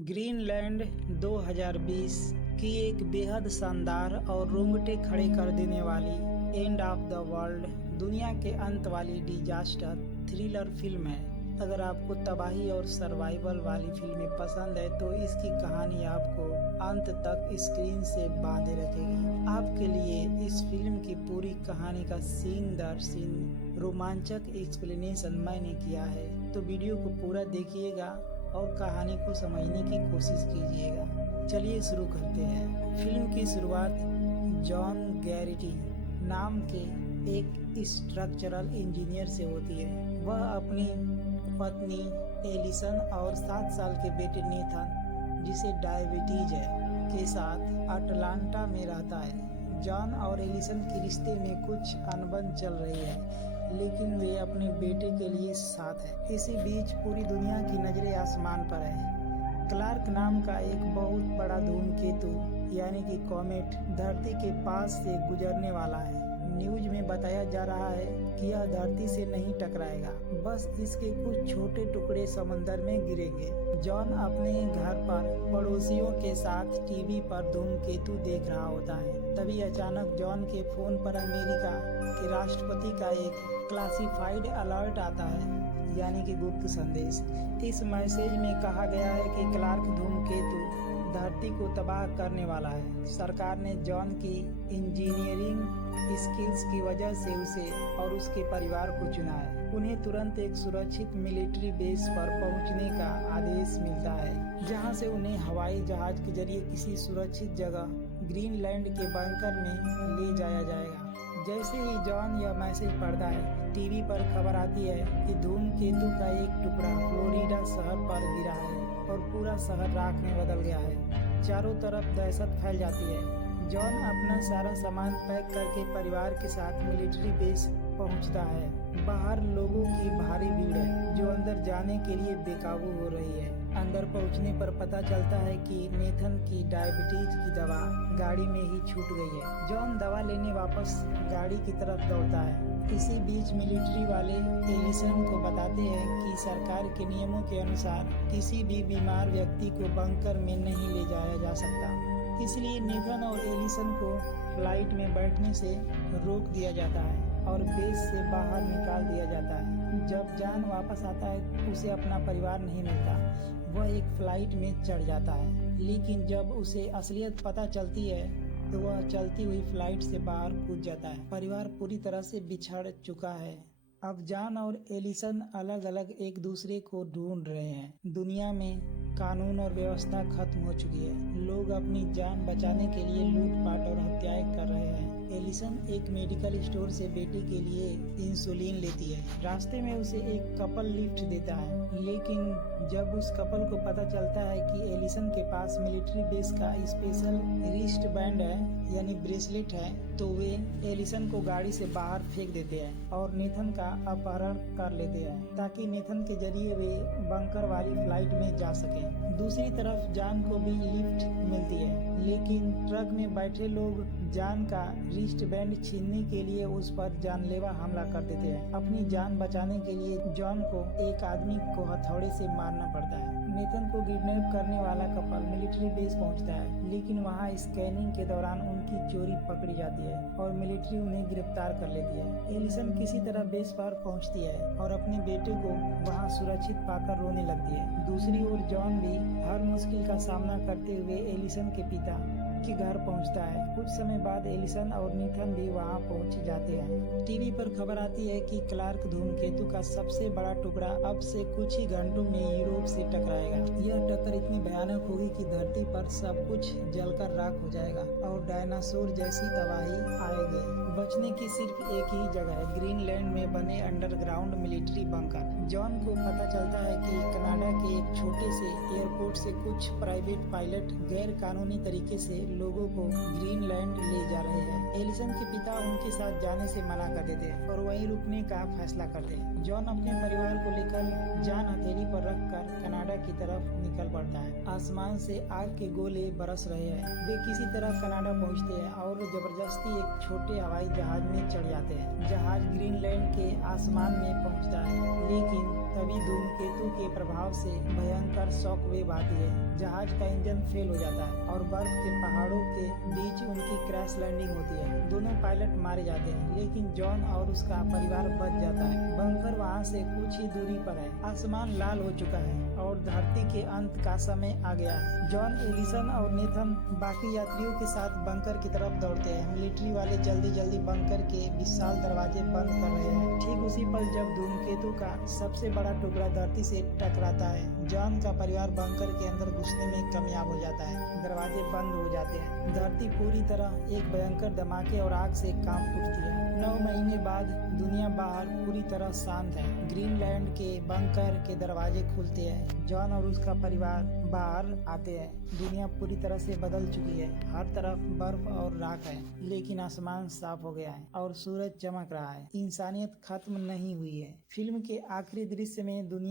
Greenland 2020 की एक बेहद शानदार और रोंगटे खड़े कर देने वाली एंड ऑफ द वर्ल्ड दुनिया के अंत वाली डिजास्टर थ्रिलर फिल्म है। अगर आपको तबाही और सर्वाइवल वाली फिल्में पसंद है तो इसकी कहानी आपको अंत तक स्क्रीन से बांधे रखेगी। आपके लिए इस फिल्म की पूरी कहानी का सीन दर सीन रोमांचक एक्सप्लेनेशन मैंने किया है, तो वीडियो को पूरा देखिएगा और कहानी को समझने की कोशिश कीजिएगा। चलिए शुरू करते हैं। फिल्म की शुरुआत जॉन गैरिटी नाम के एक स्ट्रक्चरल इंजीनियर से होती है। वह अपनी पत्नी एलिसन और 7 साल के बेटे नेथन, जिसे डायबिटीज है, के साथ अटलांटा में रहता है। जॉन और एलिसन के रिश्ते में कुछ अनबन चल रही है, लेकिन वे अपने बेटे के लिए साथ है। इसी बीच पूरी दुनिया की नजरें आसमान पर है। क्लार्क नाम का एक बहुत बड़ा धूमकेतु यानी कि कॉमेट धरती के पास से गुजरने वाला है। न्यूज में बताया जा रहा है कि यह धरती से नहीं टकराएगा, बस इसके कुछ छोटे टुकड़े समंदर में गिरेंगे। जॉन अपने घर पर पड़ोसियों के साथ टीवी पर धूमकेतु देख रहा होता है। तभी अचानक जॉन के फोन पर अमेरिका के राष्ट्रपति का एक क्लासिफाइड अलर्ट आता है, यानी कि गुप्त संदेश। इस मैसेज में कहा गया है कि क्लार्क धूमकेतु धरती को तबाह करने वाला है। सरकार ने जॉन की इंजीनियरिंग स्किल्स की वजह से उसे और उसके परिवार को चुना है। उन्हें तुरंत एक सुरक्षित मिलिट्री बेस पर पहुंचने का आदेश मिलता है, जहां से उन्हें हवाई जहाज के जरिए किसी सुरक्षित जगह ग्रीनलैंड के बंकर में ले जाया जाएगा। जैसे ही जॉन यह मैसेज पढ़ता है, टीवी पर खबर आती है कि धूमकेतु का एक टुकड़ा फ्लोरिडा शहर पर गिरा है और पूरा शहर राख में बदल गया है। चारों तरफ दहशत फैल जाती है। जॉन अपना सारा सामान पैक करके परिवार के साथ मिलिट्री बेस पहुंचता है। बाहर लोगों की भारी भीड़ है जो अंदर जाने के लिए बेकाबू हो रही है। अंदर पहुंचने पर पता चलता है कि नेथन की डायबिटीज की दवा गाड़ी में ही छूट गई है। जॉन दवा लेने वापस गाड़ी की तरफ दौड़ता है। इसी बीच मिलिट्री वाले एलिसन को बताते हैं कि सरकार के नियमों के अनुसार किसी भी बीमार व्यक्ति को बंकर में नहीं ले जाया जा सकता, इसलिए नेथन और एलिसन को फ्लाइट में बैठने से रोक दिया जाता है और बेस से बाहर निकाल दिया जाता है। जब जॉन वापस आता है, उसे अपना परिवार नहीं मिलता। वह एक फ्लाइट में चढ़ जाता है, लेकिन जब उसे असलियत पता चलती है तो वह चलती हुई फ्लाइट से बाहर कूद जाता है। परिवार पूरी तरह से बिछड़ चुका है। अब जॉन और एलिसन अलग अलग एक दूसरे को ढूंढ रहे हैं। दुनिया में कानून और व्यवस्था खत्म हो चुकी है। लोग अपनी जान बचाने के लिए लूटपाट और हत्याएं कर रहे हैं। एलिसन एक मेडिकल स्टोर से बेटे के लिए इंसुलिन लेती है। रास्ते में उसे एक कपल लिफ्ट देता है, लेकिन जब उस कपल को पता चलता है कि एलिसन के पास मिलिट्री बेस का स्पेशल रिस्ट बैंड है यानी ब्रेसलेट है, तो वे एलिसन को गाड़ी से बाहर फेंक देते हैं और नेथन का अपहरण कर लेते हैं, ताकि नेथन के जरिए वे बंकर वाली फ्लाइट में जा सके। दूसरी तरफ जॉन को भी लिफ्ट मिलती है, लेकिन ट्रक में बैठे लोग जॉन का रिस्ट बैंड छीनने के लिए उस पर जानलेवा हमला कर देते हैं। अपनी जान बचाने के लिए जॉन को एक आदमी को हथौड़े से मारना पड़ता है। नेथन को किडनैप करने वाला कपल मिलिट्री बेस पहुंचता है, लेकिन वहां स्कैनिंग के दौरान उनकी चोरी पकड़ी जाती है और मिलिट्री उन्हें गिरफ्तार कर लेती है। एलिसन किसी तरह बेस पर पहुंचती है और अपने बेटे को वहां सुरक्षित पाकर रोने लगती है। दूसरी ओर जॉन भी हर मुश्किल का सामना करते हुए एलिसन के पिता के घर पहुंचता है। कुछ समय बाद एलिसन और नेथन भी वहां पहुंच जाते हैं। टीवी पर खबर आती है कि क्लार्क धूमकेतु का सबसे बड़ा टुकड़ा अब से कुछ ही घंटों में यूरोप से टकराएगा। यह टक्कर इतनी भयानक होगी कि धरती पर सब कुछ जलकर राख हो जाएगा और डायनासोर जैसी तबाही आएगी। बचने की सिर्फ एक ही जगह है, ग्रीनलैंड में बने अंडरग्राउंड मिलिट्री बंकर। जॉन को पता चलता है कि कनाडा के एक छोटे से एयरपोर्ट से कुछ प्राइवेट पायलट गैर कानूनी तरीके से लोगों को ग्रीनलैंड ले जा रहे हैं। एलिसन के पिता उनके साथ जाने से मना कर देते हैं और वहीं रुकने का फैसला करते हैं। जॉन अपने परिवार को लेकर जॉन हथेली पर रखकर कनाडा की तरफ निकल पड़ता है। आसमान से आग के गोले बरस रहे हैं। वे किसी तरह कनाडा पहुंचते हैं और जबरदस्ती एक छोटे हवाई जहाज में चढ़ जाते हैं। जहाज ग्रीनलैंड के आसमान में पहुंचता है, लेकिन तभी धूमकेतु के प्रभाव से भयंकर शॉक वेव आती है। जहाज का इंजन फेल हो जाता है और बर्फ के पहाड़ों के बीच उनकी क्रैश लैंडिंग होती है। दोनों पायलट मारे जाते हैं, लेकिन जॉन और उसका परिवार बच जाता है। बंकर वहां से कुछ ही दूरी पर है। आसमान लाल हो चुका है और धरती के अंत का समय आ गया है। जॉन, एलिसन और नेथन बाकी यात्रियों के साथ बंकर की तरफ दौड़ते हैं। मिलिट्री वाले जल्दी जल्दी बंकर के विशाल दरवाजे बंद कर रहे हैं। ठीक उसी पल जब धूमकेतु का सबसे बड़ा टुकड़ा धरती से टकराता है, जॉन का परिवार बंकर के अंदर घुसने में कामयाब हो जाता है। दरवाजे बंद हो जाते हैं। धरती पूरी तरह एक भयंकर धमाके और आग से कांप उठती है। 9 महीने बाद दुनिया बाहर पूरी तरह शांत है। ग्रीनलैंड के बंकर के दरवाजे खुलते हैं। जॉन और उसका परिवार बाहर आते हैं। दुनिया पूरी तरह से बदल चुकी है। हर तरफ बर्फ और राख है, लेकिन आसमान साफ हो गया है और सूरज चमक रहा है। इंसानियत खत्म नहीं हुई है। फिल्म के आखिरी दृश्य में दुनिया